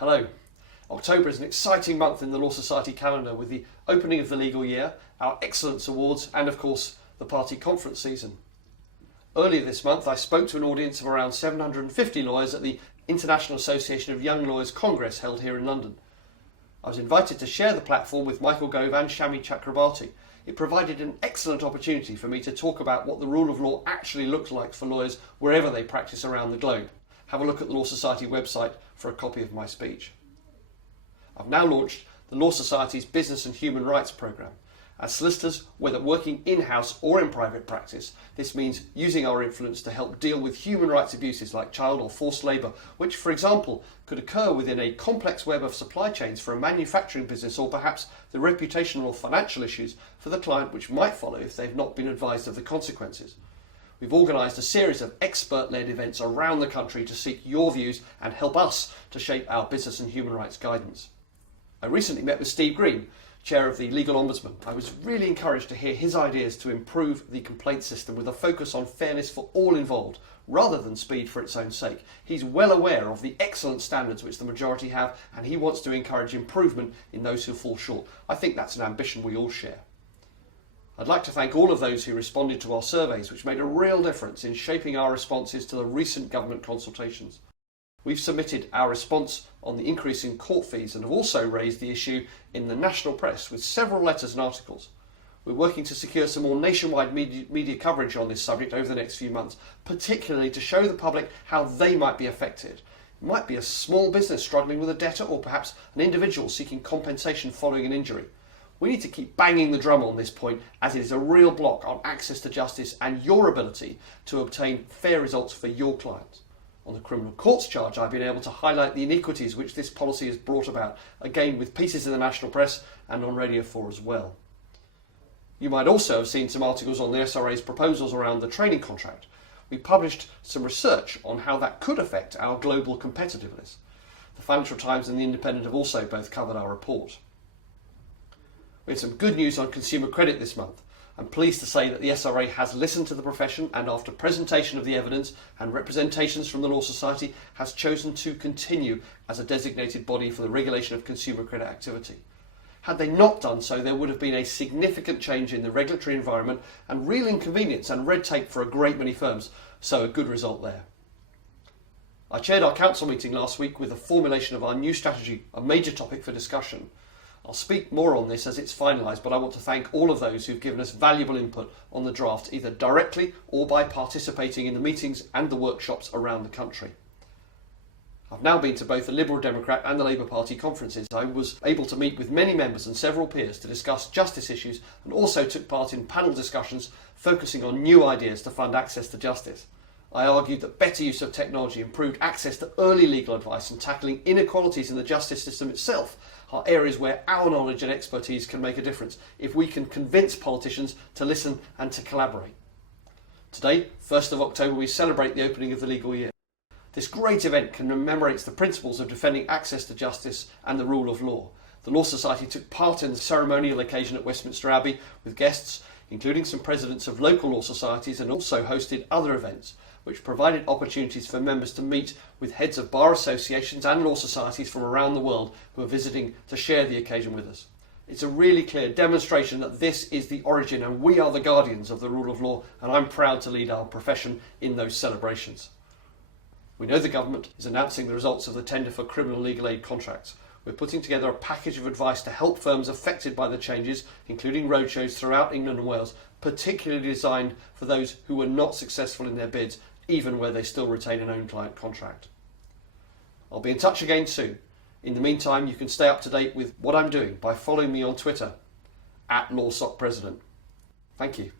Hello. October is an exciting month in the Law Society calendar with the opening of the legal year, our Excellence Awards and of course the party conference season. Earlier this month I spoke to an audience of around 750 lawyers at the International Association of Young Lawyers Congress held here in London. I was invited to share the platform with Michael Gove and Shami Chakrabarti. It provided an excellent opportunity for me to talk about what the rule of law actually looks like for lawyers wherever they practice around the globe. Have a look at the Law Society website for a copy of my speech. I've now launched the Law Society's Business and Human Rights Programme. As solicitors, whether working in-house or in private practice, this means using our influence to help deal with human rights abuses like child or forced labour, which, for example, could occur within a complex web of supply chains for a manufacturing business, or perhaps the reputational or financial issues for the client which might follow if they've not been advised of the consequences. We've organised a series of expert-led events around the country to seek your views and help us to shape our business and human rights guidance. I recently met with Steve Green, Chair of the Legal Ombudsman. I was really encouraged to hear his ideas to improve the complaint system with a focus on fairness for all involved, rather than speed for its own sake. He's well aware of the excellent standards which the majority have, and he wants to encourage improvement in those who fall short. I think that's an ambition we all share. I'd like to thank all of those who responded to our surveys, which made a real difference in shaping our responses to the recent government consultations. We've submitted our response on the increase in court fees and have also raised the issue in the national press with several letters and articles. We're working to secure some more nationwide media coverage on this subject over the next few months, particularly to show the public how they might be affected. It might be a small business struggling with a debtor, or perhaps an individual seeking compensation following an injury. We need to keep banging the drum on this point, as it is a real block on access to justice and your ability to obtain fair results for your clients. On the criminal courts charge, I've been able to highlight the iniquities which this policy has brought about, again with pieces in the national press and on Radio 4 as well. You might also have seen some articles on the SRA's proposals around the training contract. We published some research on how that could affect our global competitiveness. The Financial Times and The Independent have also both covered our report. We had some good news on consumer credit this month. I'm pleased to say that the SRA has listened to the profession and, after presentation of the evidence and representations from the Law Society, has chosen to continue as a designated body for the regulation of consumer credit activity. Had they not done so, there would have been a significant change in the regulatory environment and real inconvenience and red tape for a great many firms, so a good result there. I chaired our council meeting last week with the formulation of our new strategy, a major topic for discussion. I'll speak more on this as it's finalised, but I want to thank all of those who've given us valuable input on the draft, either directly or by participating in the meetings and the workshops around the country. I've now been to both the Liberal Democrat and the Labour Party conferences. I was able to meet with many members and several peers to discuss justice issues, and also took part in panel discussions focusing on new ideas to fund access to justice. I argued that better use of technology, improved access to early legal advice and tackling inequalities in the justice system itself are areas where our knowledge and expertise can make a difference if we can convince politicians to listen and to collaborate. Today, 1st of October, we celebrate the opening of the legal year. This great event commemorates the principles of defending access to justice and the rule of law. The Law Society took part in the ceremonial occasion at Westminster Abbey with guests, including some presidents of local law societies, and also hosted other events which provided opportunities for members to meet with heads of bar associations and law societies from around the world who are visiting to share the occasion with us. It's a really clear demonstration that this is the origin and we are the guardians of the rule of law, and I'm proud to lead our profession in those celebrations. We know the government is announcing the results of the tender for criminal legal aid contracts. We're putting together a package of advice to help firms affected by the changes, including roadshows throughout England and Wales, particularly designed for those who were not successful in their bids, even where they still retain an own client contract. I'll be in touch again soon. In the meantime, you can stay up to date with what I'm doing by following me on Twitter @LawSocPresident. Thank you.